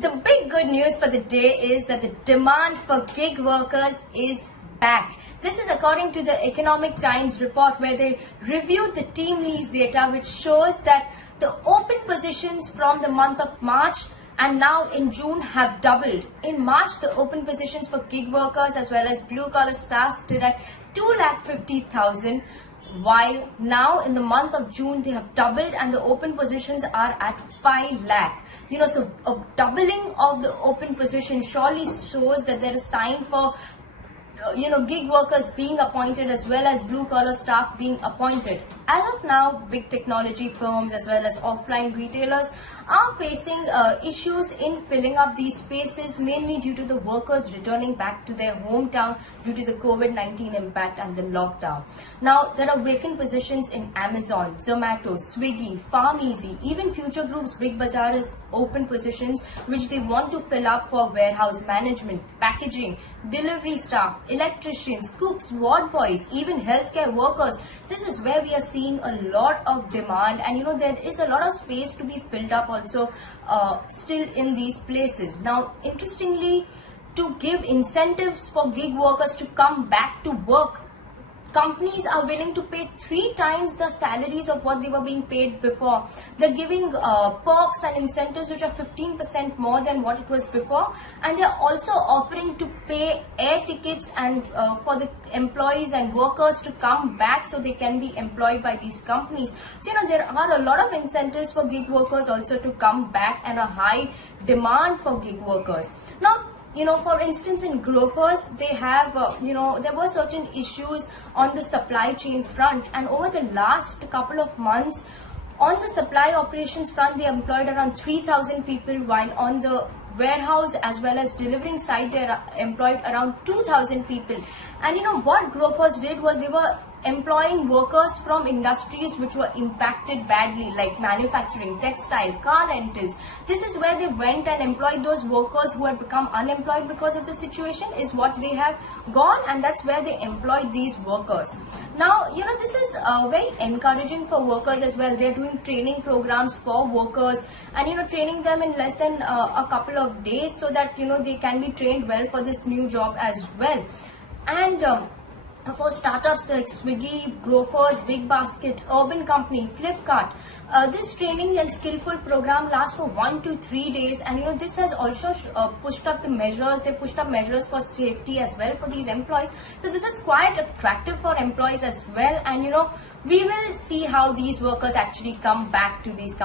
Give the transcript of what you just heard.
The big good news for the day is that the demand for gig workers is back. This is according to the Economic Times report where they reviewed the TeamLease data, which shows that the open positions from the month of March and now in June have doubled. In March, the open positions for gig workers as well as blue collar staff stood at 250,000. While now in the month of June they have doubled and the open positions are at 5 lakh. So a doubling of the open position surely shows that there is sign for gig workers being appointed as well as blue collar staff being appointed. As of now, big technology firms as well as offline retailers are facing issues in filling up these spaces, mainly due to the workers returning back to their hometown due to the COVID-19 impact and the lockdown. Now, there are vacant positions in Amazon, Zomato, Swiggy, PharmEasy, even Future Group's Big Bazaar is open positions which they want to fill up for warehouse management, packaging, delivery staff, electricians, cooks, ward boys, even healthcare workers. This is where we are seeing a lot of demand, and there is a lot of space to be filled up also still in these places. Now, interestingly, to give incentives for gig workers to come back to work, companies are willing to pay 3 times the salaries of what they were being paid before. They're giving perks and incentives which are 15% more than what it was before, and they're also offering to pay air tickets and for the employees and workers to come back so they can be employed by these companies. So there are a lot of incentives for gig workers also to come back and a high demand for gig workers. Now, for instance, in Grofers, they have, there were certain issues on the supply chain front, and over the last couple of months, on the supply operations front, they employed around 3,000 people, while on the warehouse as well as delivering side, they employed around 2,000 people. And what Grofers did was they were employing workers from industries which were impacted badly, like manufacturing, textile, car rentals. This is where they went and employed those workers who had become unemployed because of the situation, is what they have gone, and that's where they employed these workers. Now, this is very encouraging for workers as well. They're doing training programs for workers and training them in less than a couple of days so that they can be trained well for this new job as well. And for startups like Swiggy, Grofers, Big Basket, Urban Company, Flipkart, this training and skillful program lasts for 1 to 3 days, and this has also pushed up the measures. They pushed up measures for safety as well for these employees. So this is quite attractive for employees as well, and we will see how these workers actually come back to these companies.